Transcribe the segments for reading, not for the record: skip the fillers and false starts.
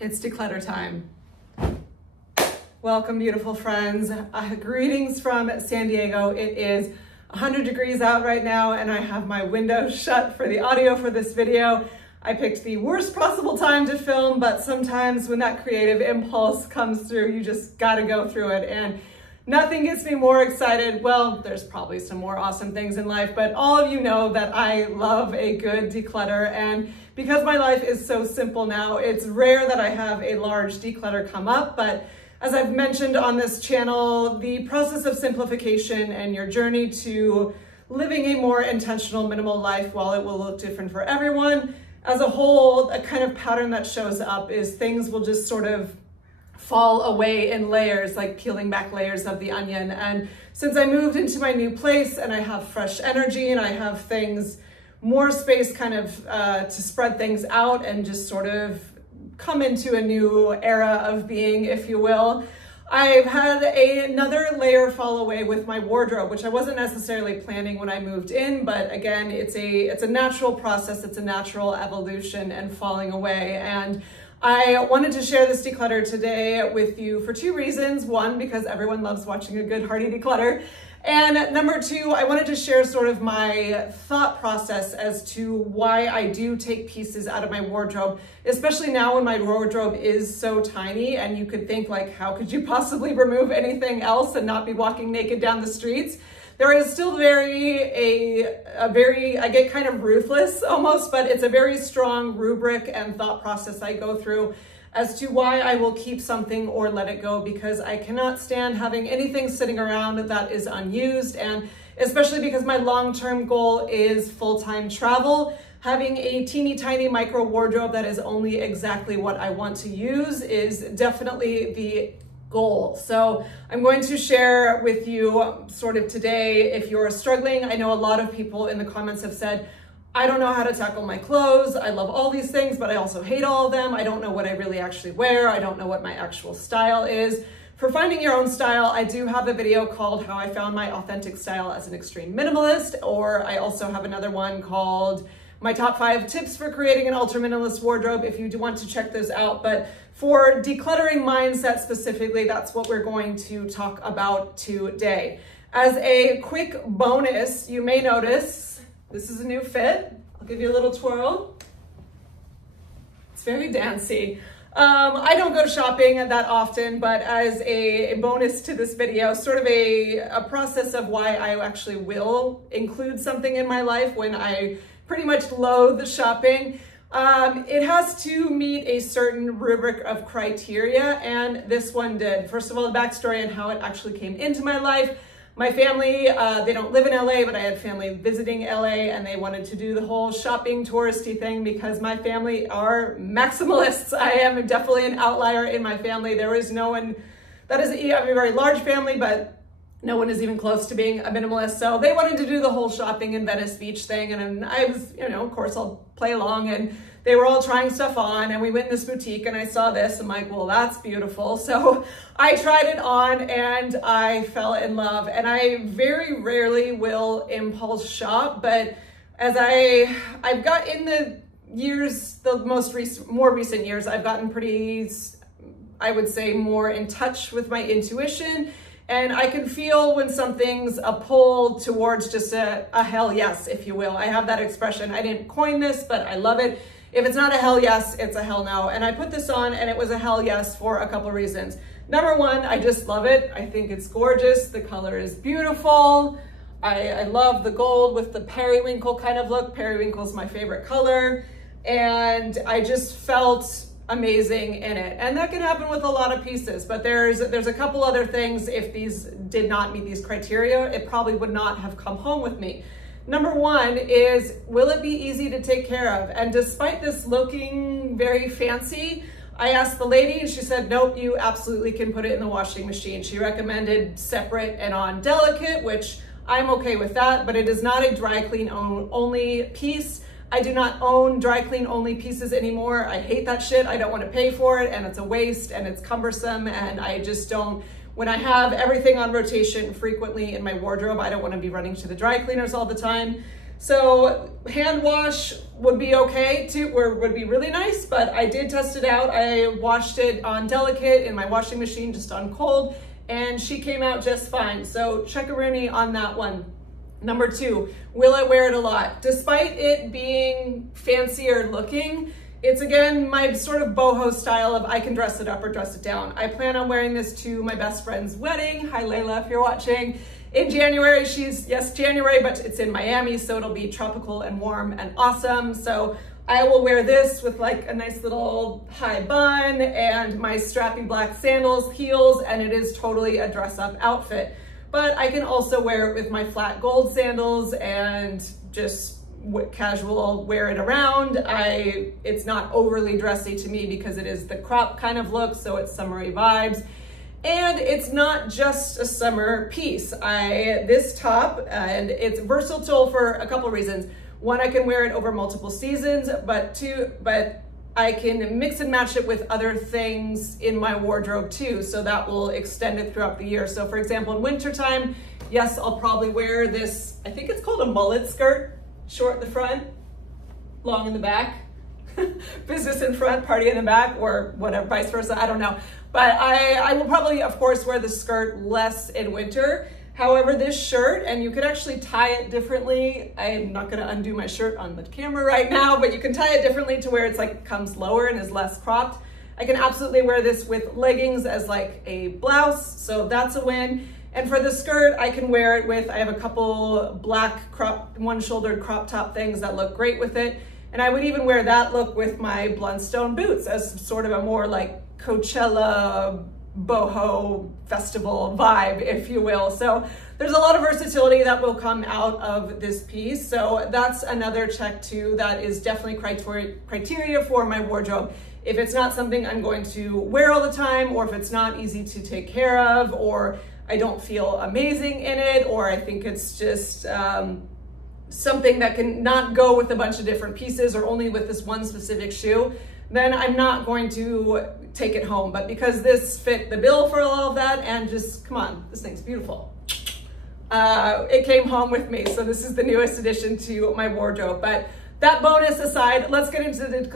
It's declutter time. Welcome, beautiful friends. Greetings from San Diego. It is 100 degrees out right now, and I have my window shut for the audio for this video. I picked the worst possible time to film, but sometimes when that creative impulse comes through, you just gotta go through it. And nothing gets me more excited. Well, there's probably some more awesome things in life, but all of you know that I love a good declutter. And because my life is so simple now, it's rare that I have a large declutter come up. But as I've mentioned on this channel, the process of simplification and your journey to living a more intentional, minimal life, while it will look different for everyone, as a whole, a kind of pattern that shows up is things will just sort of fall away in layers, like peeling back layers of the onion. And since I moved into my new place and I have fresh energy and I have things, more space kind of to spread things out and just sort of come into a new era of being, if you will, I've had another layer fall away with my wardrobe, which I wasn't necessarily planning when I moved in, but again, it's a natural process, it's a natural evolution and falling away. And I wanted to share this declutter today with you for two reasons. One, because everyone loves watching a good hearty declutter. And number two, I wanted to share sort of my thought process as to why I do take pieces out of my wardrobe, especially now when my wardrobe is so tiny and you could think like, how could you possibly remove anything else and not be walking naked down the streets? There is still I get kind of ruthless almost, but it's a very strong rubric and thought process I go through as to why I will keep something or let it go, because I cannot stand having anything sitting around that is unused. And especially because my long-term goal is full-time travel, having a teeny tiny micro wardrobe that is only exactly what I want to use is definitely the goal. So I'm going to share with you sort of today, if you're struggling. I know a lot of people in the comments have said, I don't know how to tackle my clothes. I love all these things, but I also hate all of them. I don't know what I really actually wear. I don't know what my actual style is. For finding your own style, I do have a video called How I Found My Authentic Style as an Extreme Minimalist, or I also have another one called My Top 5 Tips for Creating an Ultra Minimalist Wardrobe if you do want to check those out. But for decluttering mindset specifically, that's what we're going to talk about today. As a quick bonus, you may notice this is a new fit. I'll give you a little twirl. It's very dancey. I don't go shopping that often, but as a bonus to this video, sort of a process of why I actually will include something in my life when I pretty much loathe shopping. It has to meet a certain rubric of criteria, and this one did. First of all, the backstory and how it actually came into my life. My family, they don't live in LA, but I had family visiting LA, and they wanted to do the whole shopping touristy thing because my family are maximalists. I am definitely an outlier in my family. There is no one, I have a very large family, but no one is even close to being a minimalist. So they wanted to do the whole shopping in Venice Beach thing. And I was, of course I'll play along, and they were all trying stuff on, and we went in this boutique and I saw this. I'm like, well, that's beautiful. So I tried it on and I fell in love. And I very rarely will impulse shop, but as I've got in the years, more recent years, I've gotten pretty, I would say, more in touch with my intuition. And I can feel when something's a pull towards just a hell yes, if you will. I have that expression. I didn't coin this, but I love it. If it's not a hell yes, it's a hell no. And I put this on and it was a hell yes for a couple reasons. Number one, I just love it. I think it's gorgeous. The color is beautiful. I love the gold with the periwinkle kind of look. Periwinkle is my favorite color. And I just felt amazing in it. And that can happen with a lot of pieces, but there's a couple other things. If these did not meet these criteria, it probably would not have come home with me. Number one is, will it be easy to take care of? And despite this looking very fancy, I asked the lady and she said, nope, you absolutely can put it in the washing machine. She recommended separate and on delicate, which I'm okay with that, but it is not a dry clean only piece. I do not own dry clean only pieces anymore. I hate that shit. I don't want to pay for it, and it's a waste and it's cumbersome, and I just don't. When I have everything on rotation frequently in my wardrobe, I don't want to be running to the dry cleaners all the time. So hand wash would be okay too, or would be really nice, but I did test it out. I washed it on delicate in my washing machine, just on cold, and she came out just fine. So check-a-rooney on that one. Number 2, will I wear it a lot? Despite it being fancier looking, it's again my sort of boho style of I can dress it up or dress it down. I plan on wearing this to my best friend's wedding. Hi Layla, if you're watching. In January, yes, January, but it's in Miami, so it'll be tropical and warm and awesome. So I will wear this with like a nice little high bun and my strappy black sandals, heels, and it is totally a dress up outfit. But I can also wear it with my flat gold sandals and just casual wear it around. It's not overly dressy to me because it is the crop kind of look, so it's summery vibes. And it's not just a summer piece. This top, and it's versatile for a couple reasons. One, I can wear it over multiple seasons, but I can mix and match it with other things in my wardrobe too, so that will extend it throughout the year. So for example, in wintertime, yes, I'll probably wear this, I think it's called a mullet skirt, short in the front, long in the back. Business in front, party in the back, or whatever, vice versa, I don't know. But I will probably, of course, wear the skirt less in winter. However, this shirt, and you can actually tie it differently. I'm not gonna undo my shirt on the camera right now, but you can tie it differently to where it's like comes lower and is less cropped. I can absolutely wear this with leggings as like a blouse, so that's a win. And for the skirt, I can wear it with, I have a couple black one-shouldered crop top things that look great with it. And I would even wear that look with my Blundstone boots as sort of a more like Coachella boho festival vibe, if you will. So there's a lot of versatility that will come out of this piece. So that's another check too. That is definitely criteria for my wardrobe. If it's not something I'm going to wear all the time, or if it's not easy to take care of, or I don't feel amazing in it, or I think it's just something that can not go with a bunch of different pieces or only with this one specific shoe, then I'm not going to take it home. But because this fit the bill for all of that, and just, come on, this thing's beautiful. It came home with me. So this is the newest addition to my wardrobe. But that bonus aside, let's get into the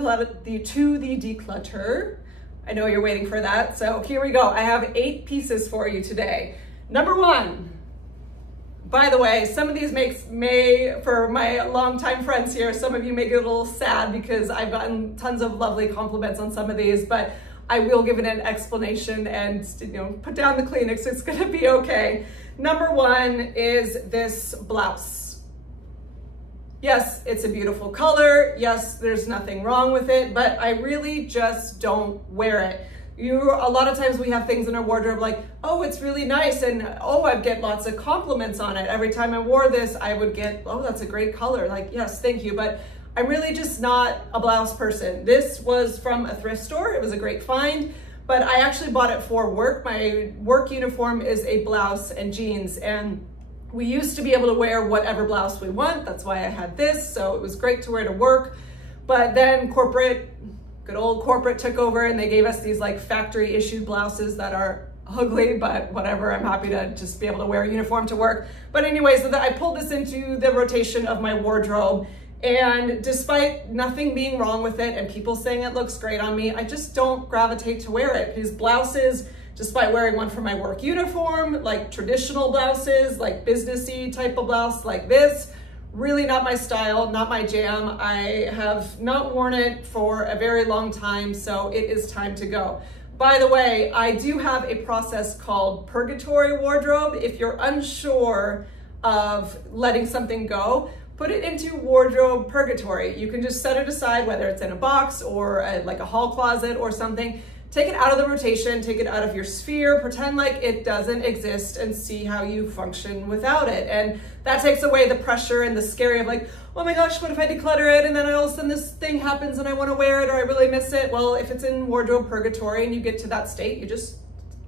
declutter. I know you're waiting for that. So here we go. I have 8 pieces for you today. Number 1. By the way, some of these for my longtime friends here, some of you may get a little sad because I've gotten tons of lovely compliments on some of these, but I will give it an explanation and put down the Kleenex, it's gonna be okay. Number 1 is this blouse. Yes, it's a beautiful color. Yes, there's nothing wrong with it, but I really just don't wear it. A lot of times we have things in our wardrobe like, oh, it's really nice, and oh, I get lots of compliments on it. Every time I wore this, I would get, oh, that's a great color. Like, yes, thank you. But I'm really just not a blouse person. This was from a thrift store. It was a great find, but I actually bought it for work. My work uniform is a blouse and jeans, and we used to be able to wear whatever blouse we want. That's why I had this. So it was great to wear to work. But then good old corporate took over, and they gave us these like factory issued blouses that are ugly, but whatever. I'm happy to just be able to wear a uniform to work. But anyway, so I pulled this into the rotation of my wardrobe, and despite nothing being wrong with it and people saying it looks great on me, I just don't gravitate to wear it. These blouses, despite wearing one for my work uniform, like traditional blouses, like businessy type of blouse like this, really not my style, not my jam. I have not worn it for a very long time, so it is time to go. By the way, I do have a process called purgatory wardrobe. If you're unsure of letting something go, put it into wardrobe purgatory. You can just set it aside, whether it's in a box or like a hall closet or something. Take it out of the rotation, take it out of your sphere, pretend like it doesn't exist, and see how you function without it. And that takes away the pressure and the scary of like, oh my gosh, what if I declutter it and then all of a sudden this thing happens and I want to wear it or I really miss it? Well, if it's in wardrobe purgatory and you get to that state, you just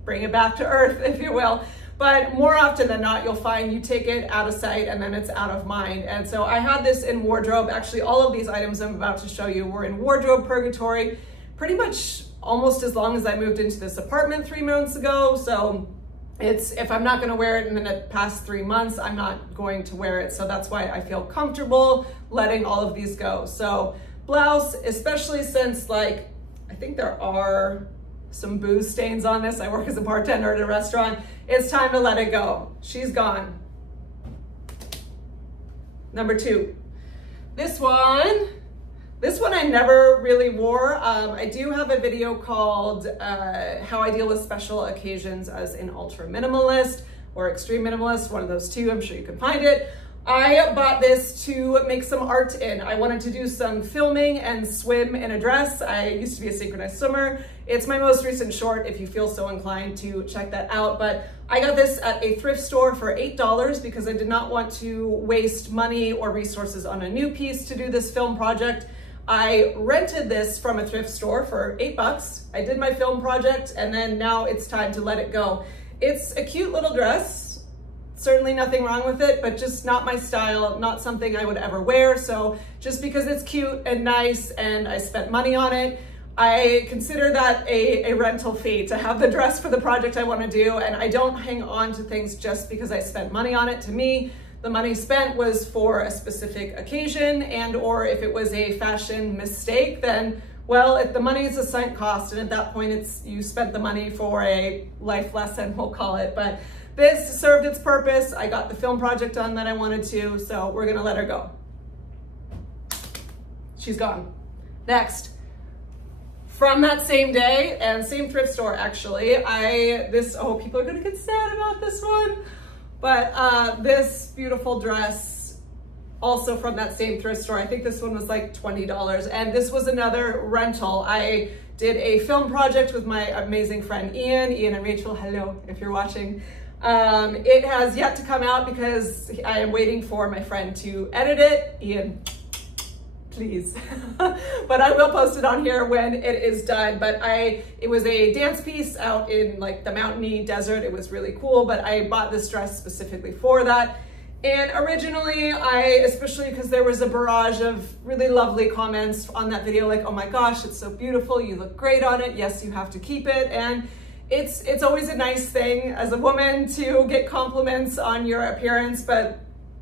bring it back to earth, if you will. But more often than not, you'll find you take it out of sight and then it's out of mind. And so I had this in wardrobe. Actually, all of these items I'm about to show you were in wardrobe purgatory pretty much almost as long as I moved into this apartment 3 months ago. So if I'm not gonna wear it in the past 3 months, I'm not going to wear it. So that's why I feel comfortable letting all of these go. So blouse, especially since like, I think there are some booze stains on this. I work as a bartender at a restaurant. It's time to let it go. She's gone. Number 2, this one I never really wore. I do have a video called How I Deal with Special Occasions as an Ultra Minimalist or Extreme Minimalist, one of those two, I'm sure you can find it. I bought this to make some art in. I wanted to do some filming and swim in a dress. I used to be a synchronized swimmer. It's my most recent short if you feel so inclined to check that out. But I got this at a thrift store for $8 because I did not want to waste money or resources on a new piece to do this film project. I rented this from a thrift store for $8. I did my film project and then now it's time to let it go. It's a cute little dress. Certainly nothing wrong with it, but just not my style, not something I would ever wear. So just because it's cute and nice and I spent money on it, I consider that a rental fee to have the dress for the project I want to do. And I don't hang on to things just because I spent money on it. To me, the money spent was for a specific occasion, and or if it was a fashion mistake, then well, if the money is a sunk cost, and at that point it's you spent the money for a life lesson, we'll call it. But this served its purpose. I got the film project done that I wanted to, so we're gonna let her go. She's gone. Next, from that same day and same thrift store actually, oh, people are gonna get sad about this one, but this beautiful dress, also from that same thrift store. I think this one was like $20, and this was another rental. I did a film project with my amazing friend Ian and Rachel, hello if you're watching. It has yet to come out because I am waiting for my friend to edit it. Ian, please. But I will post it on here when it is done. But it was a dance piece out in like the mountainy desert. It was really cool, but I bought this dress specifically for that. And originally, especially because there was a barrage of really lovely comments on that video, like, oh my gosh, it's so beautiful, you look great on it, yes, you have to keep it. And it's always a nice thing as a woman to get compliments on your appearance, but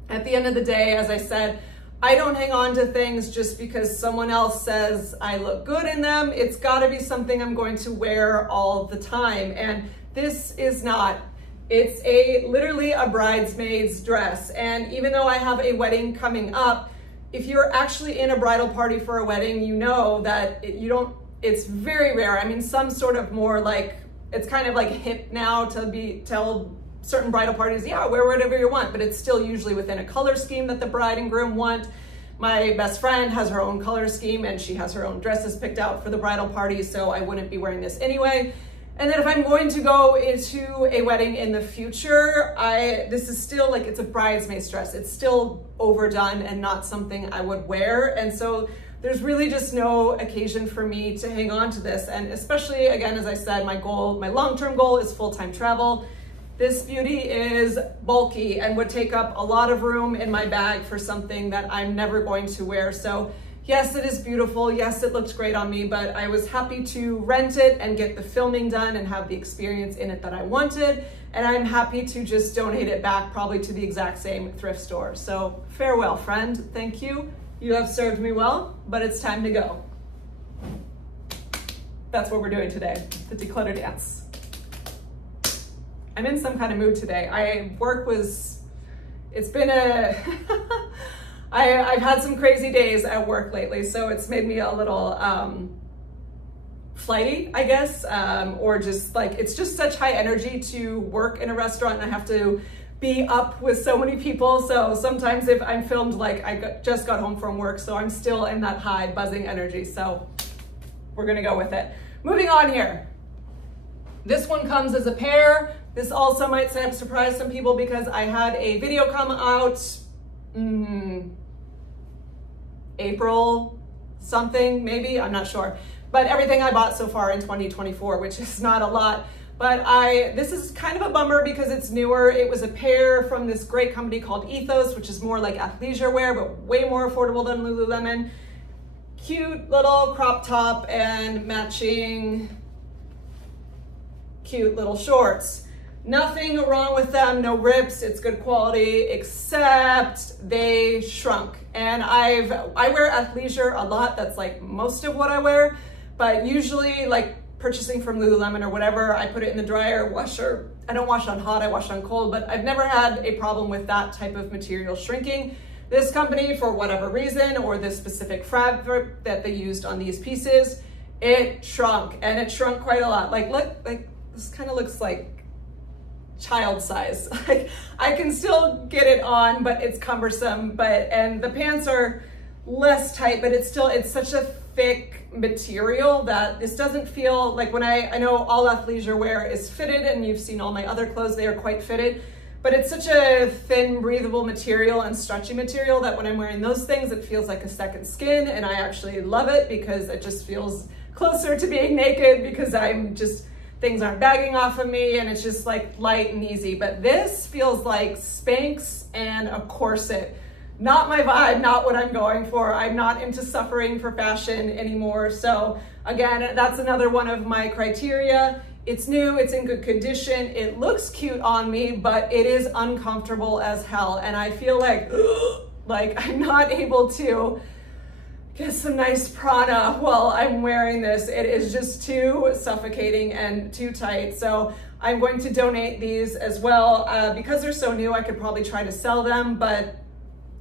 at the end of the day, as I said, I don't hang on to things just because someone else says I look good in them. It's gotta be something I'm going to wear all the time, and this is not. It's literally a bridesmaid's dress. And even though I have a wedding coming up, if you're actually in a bridal party for a wedding, you know that it's very rare. I mean, some sort of more like, it's kind of like hip now to tell certain bridal parties, yeah, wear whatever you want, but it's still usually within a color scheme that the bride and groom want. My best friend has her own color scheme and she has her own dresses picked out for the bridal party, so I wouldn't be wearing this anyway. And then if I'm going to go into a wedding in the future, this is still like, it's a bridesmaid's dress. It's still overdone and not something I would wear. And so there's really just no occasion for me to hang on to this. And especially, again, as I said, my long-term goal is full-time travel. This beauty is bulky and would take up a lot of room in my bag for something that I'm never going to wear. So yes, it is beautiful. Yes, it looked great on me, but I was happy to rent it and get the filming done and have the experience in it that I wanted. And I'm happy to just donate it back probably to the exact same thrift store. So farewell, friend. Thank you. You have served me well, but it's time to go. That's what we're doing today, the declutter dance. I'm in some kind of mood today. It's been I've had some crazy days at work lately, so it's made me a little flighty, I guess, or just like, it's just such high energy to work in a restaurant and I have to be up with so many people. So sometimes if I'm filmed, like just got home from work, so I'm still in that high buzzing energy. So we're gonna go with it. Moving on here. This one comes as a pair. This also might surprise some people because I had a video come out April something, maybe, I'm not sure. But everything I bought so far in 2024, which is not a lot. But this is kind of a bummer because it's newer. It was a pair from this great company called Ethos, which is more like athleisure wear, but way more affordable than Lululemon. Cute little crop top and matching cute little shorts. Nothing wrong with them, no rips, it's good quality, except they shrunk. And I wear athleisure a lot, that's like most of what I wear, but usually like purchasing from Lululemon or whatever, I put it in the dryer, washer. I don't wash it on hot, I wash it on cold, but I've never had a problem with that type of material shrinking. This company, for whatever reason, or this specific fabric that they used on these pieces, it shrunk, and it shrunk quite a lot. Like, look, like this kind of looks like child size. Like, I can still get it on, but it's cumbersome. And the pants are less tight, but it's such a thick material that this doesn't feel like, when I know all athleisure wear is fitted, and you've seen all my other clothes, they are quite fitted, but it's such a thin, breathable material and stretchy material that when I'm wearing those things, it feels like a second skin, and I actually love it because it just feels closer to being naked, because things aren't bagging off of me, and it's just like light and easy. But this feels like Spanx and a corset. Not my vibe, not what I'm going for. I'm not into suffering for fashion anymore. So again, that's another one of my criteria. It's new, it's in good condition, it looks cute on me, but it is uncomfortable as hell. And I feel like I'm not able to get some nice prana while I'm wearing this. It is just too suffocating and too tight. So I'm going to donate these as well. Because they're so new, I could probably try to sell them, but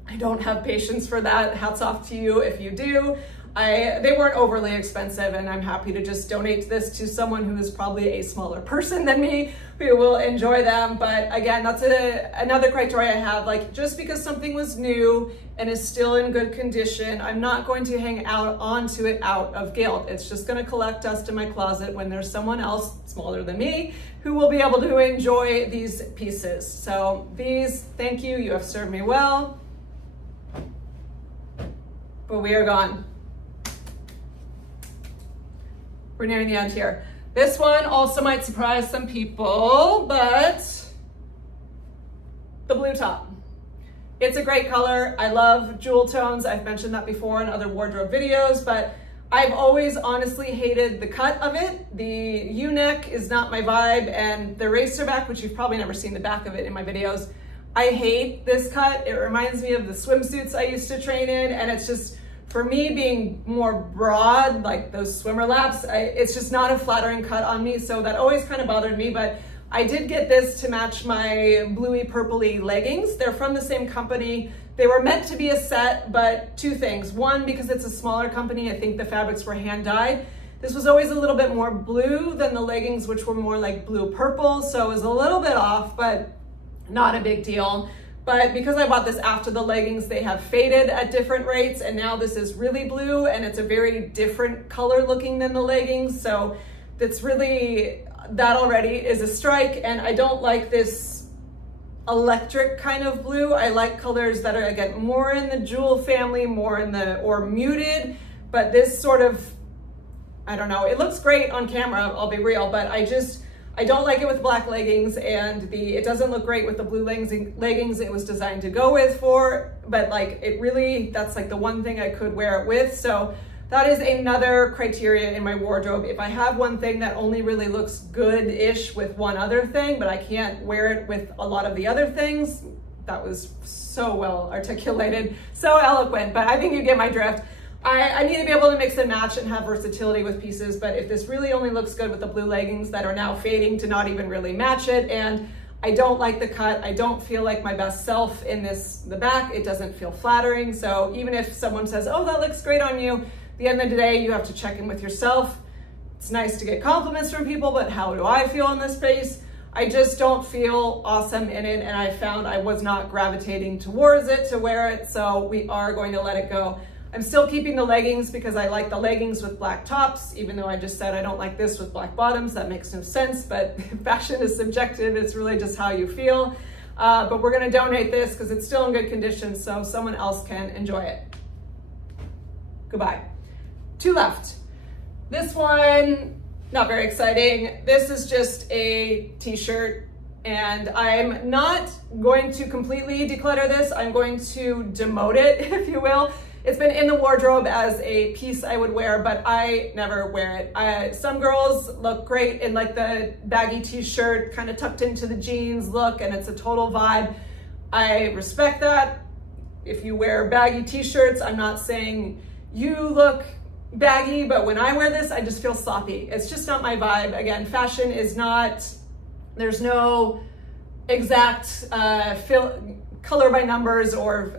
I don't have patience for that. Hats off to you if you do. They weren't overly expensive, and I'm happy to just donate this to someone who is probably a smaller person than me who will enjoy them. But again, that's another criteria I have. Like, just because something was new and is still in good condition, I'm not going to hang onto it out of guilt. It's just going to collect dust in my closet when there's someone else smaller than me who will be able to enjoy these pieces. So these, thank you, you have served me well, but we are gone. We're nearing the end here. This one also might surprise some people, but the blue top. It's a great color. I love jewel tones. I've mentioned that before in other wardrobe videos, but I've always honestly hated the cut of it. The U-neck is not my vibe, and the racer back, which you've probably never seen the back of it in my videos, I hate this cut. It reminds me of the swimsuits I used to train in, and it's just, for me, being more broad, like those swimmer laps, it's just not a flattering cut on me, so that always kind of bothered me. But I did get this to match my bluey purpley leggings. They're from the same company. They were meant to be a set, but two things. One, because it's a smaller company, I think the fabrics were hand dyed. This was always a little bit more blue than the leggings, which were more like blue purple, so it was a little bit off, but not a big deal. But because I bought this after the leggings, they have faded at different rates, and now this is really blue, and it's a very different color looking than the leggings. So that's really, that already is a strike. And I don't like this electric kind of blue. I like colors that are, again, more in the jewel family, more in the, or muted, but this sort of, I don't know, it looks great on camera, I'll be real, but I don't like it with black leggings, and it doesn't look great with the blue leggings it was designed to go with but like, it really, that's like the one thing I could wear it with. So that is another criteria in my wardrobe. If I have one thing that only really looks good-ish with one other thing, but I can't wear it with a lot of the other things, that was so well articulated, so eloquent, but I think you get my drift. I need to be able to mix and match and have versatility with pieces, but if this really only looks good with the blue leggings that are now fading to not even really match it, and I don't like the cut, I don't feel like my best self in the back, it doesn't feel flattering. So even if someone says, oh, that looks great on you, at the end of the day, you have to check in with yourself. It's nice to get compliments from people, but how do I feel in this space? I just don't feel awesome in it, and I found I was not gravitating towards it to wear it, so we are going to let it go. I'm still keeping the leggings because I like the leggings with black tops, even though I just said I don't like this with black bottoms. That makes no sense, but fashion is subjective. It's really just how you feel. But we're gonna donate this because it's still in good condition so someone else can enjoy it. Goodbye. Two left. This one, not very exciting. This is just a t-shirt, and I'm not going to completely declutter this. I'm going to demote it, if you will. it's been in the wardrobe as a piece I would wear, but I never wear it. Some girls look great in like the baggy t-shirt, kind of tucked into the jeans look, and it's a total vibe. I respect that. If you wear baggy t-shirts, I'm not saying you look baggy, but when I wear this, I just feel sloppy. It's just not my vibe. Again, fashion is not, there's no exact color by numbers or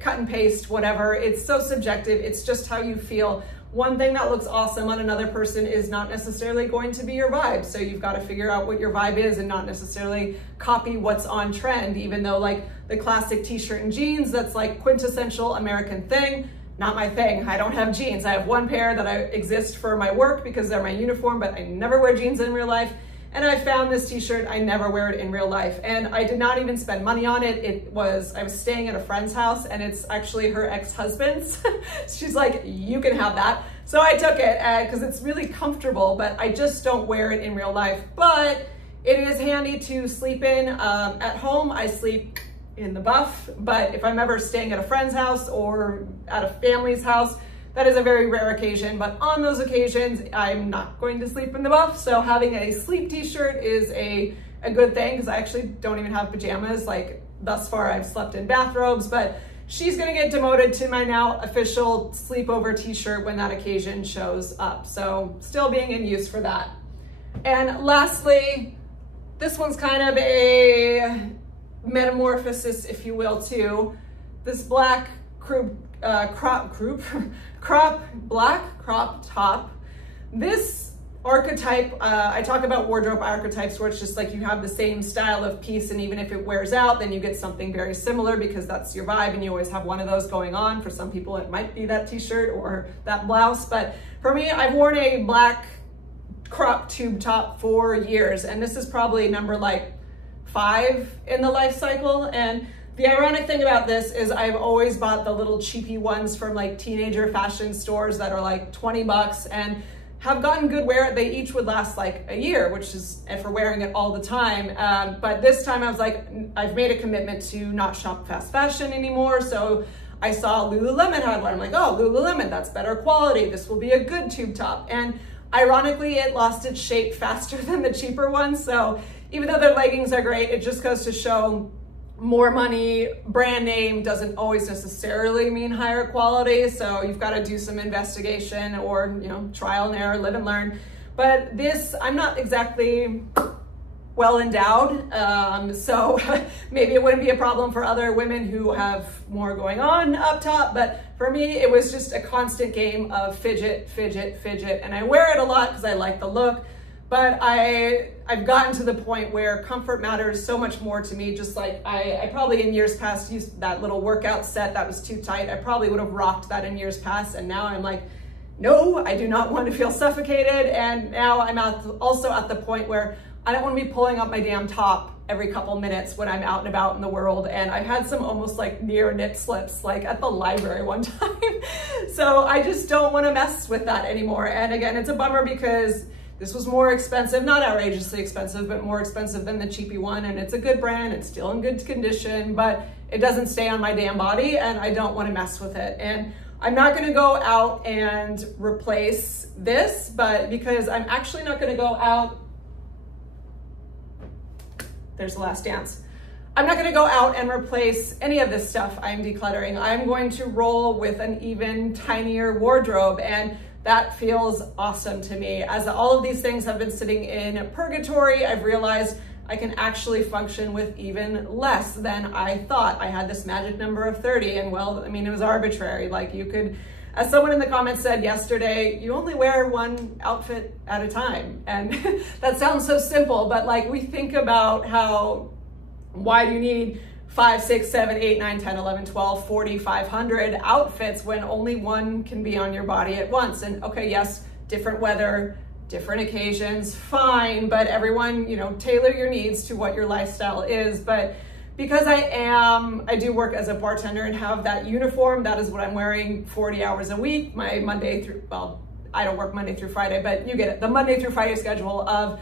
cut and paste, whatever. It's so subjective. It's just how you feel. One thing that looks awesome on another person is not necessarily going to be your vibe. So you've got to figure out what your vibe is and not necessarily copy what's on trend, even though like the classic t-shirt and jeans, that's like quintessential American thing. Not my thing. I don't have jeans. I have one pair that exist for my work because they're my uniform, but I never wear jeans in real life. And I found this t-shirt, I never wear it in real life. And I did not even spend money on it. I was staying at a friend's house and it's actually her ex-husband's. She's like, you can have that. So I took it because it's really comfortable, but I just don't wear it in real life. But it is handy to sleep in. At home, I sleep in the buff, but if I'm ever staying at a friend's house or at a family's house, that is a very rare occasion, but on those occasions, I'm not going to sleep in the buff. So having a sleep t-shirt is a good thing because I actually don't even have pajamas. Like thus far, I've slept in bathrobes, but she's gonna get demoted to my now official sleepover t-shirt when that occasion shows up. So still being in use for that. And lastly, this one's kind of a metamorphosis, if you will, too. This black black crop top. This archetype, I talk about wardrobe archetypes where it's just like you have the same style of piece, and even if it wears out, then you get something very similar because that's your vibe and you always have one of those going on. For some people, it might be that t-shirt or that blouse, but for me, I've worn a black crop tube top for years, and this is probably number like 5 in the life cycle. And the ironic thing about this is I've always bought the little cheapy ones from like teenager fashion stores that are like 20 bucks and have gotten good wear. They each would last like a year, which is for wearing it all the time. But this time I was like, I've made a commitment to not shop fast fashion anymore. So I saw Lululemon had one. I'm like, oh, Lululemon, that's better quality. This will be a good tube top. And ironically, it lost its shape faster than the cheaper ones. So even though their leggings are great, it just goes to show more money, brand name doesn't always necessarily mean higher quality. So you've got to do some investigation or, you know, trial and error, live and learn. But this, I'm not exactly well endowed. So maybe it wouldn't be a problem for other women who have more going on up top. But for me, it was just a constant game of fidget, fidget, fidget. And I wear it a lot because I like the look. But I've gotten to the point where comfort matters so much more to me. Just like I probably in years past used that little workout set that was too tight. I probably would have rocked that in years past. And now I'm like, no, I do not want to feel suffocated. And now I'm also at the point where I don't want to be pulling up my damn top every couple minutes when I'm out and about in the world. And I had some almost like near nip slips like at the library one time. So I just don't want to mess with that anymore. And again, it's a bummer because this was more expensive, not outrageously expensive, but more expensive than the cheapy one. And it's a good brand, it's still in good condition, but it doesn't stay on my damn body and I don't want to mess with it. And I'm not going to go out and replace this, but because I'm actually not going to go out, there's the last dance. I'm not going to go out and replace any of this stuff I'm decluttering. I'm going to roll with an even tinier wardrobe, and that feels awesome to me. As all of these things have been sitting in purgatory, I've realized I can actually function with even less than I thought. I had this magic number of 30, and well, I mean, it was arbitrary. Like you could, as someone in the comments said yesterday, you only wear one outfit at a time. And that sounds so simple, but like we think about why do you need 5, 6, 7, 8, 9, 10, 11, 12, 40, 500 outfits when only one can be on your body at once. And okay, yes, different weather, different occasions, fine, but everyone, you know, tailor your needs to what your lifestyle is. But because I do work as a bartender and have that uniform, that is what I'm wearing 40 hours a week, my Monday through, well, I don't work Monday through Friday, but you get it, the Monday through Friday schedule of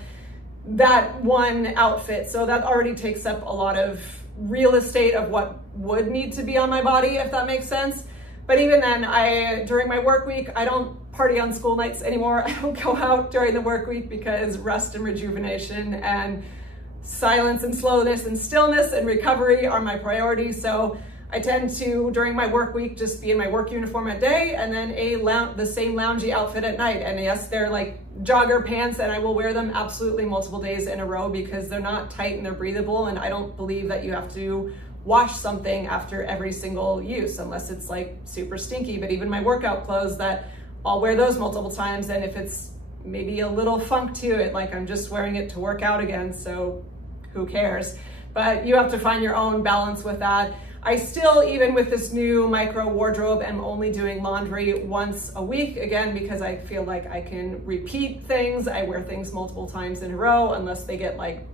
that one outfit. So that already takes up a lot of real estate of what would need to be on my body, if that makes sense. But even then, during my work week, I don't party on school nights anymore. I don't go out during the work week because rest and rejuvenation and silence and slowness and stillness and recovery are my priorities. So I tend to, during my work week, just be in my work uniform at day and then the same loungy outfit at night. And yes, they're like jogger pants, and I will wear them absolutely multiple days in a row because they're not tight and they're breathable. And I don't believe that you have to wash something after every single use unless it's like super stinky. But even my workout clothes, that I'll wear those multiple times. And if it's maybe a little funk to it, like I'm just wearing it to work out again, so who cares? But you have to find your own balance with that. I still, even with this new micro wardrobe, am only doing laundry once a week, again, because I feel like I can repeat things. I wear things multiple times in a row unless they get like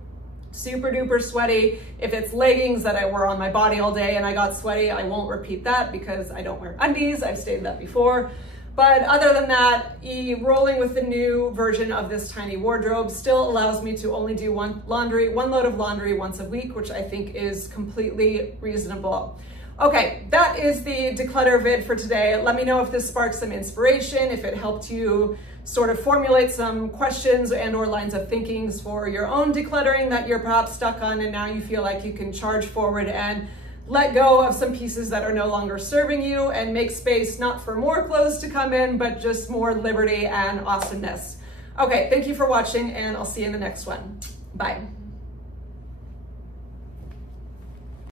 super duper sweaty. If it's leggings that I wore on my body all day and I got sweaty, I won't repeat that because I don't wear undies. I've stated that before. But other than that, rolling with the new version of this tiny wardrobe still allows me to only do one load of laundry once a week, which I think is completely reasonable. Okay, that is the declutter vid for today. Let me know if this sparks some inspiration, if it helped you sort of formulate some questions and/or lines of thinking for your own decluttering that you're perhaps stuck on and now you feel like you can charge forward and let go of some pieces that are no longer serving you and make space not for more clothes to come in, but just more liberty and awesomeness. Okay, thank you for watching and I'll see you in the next one. Bye.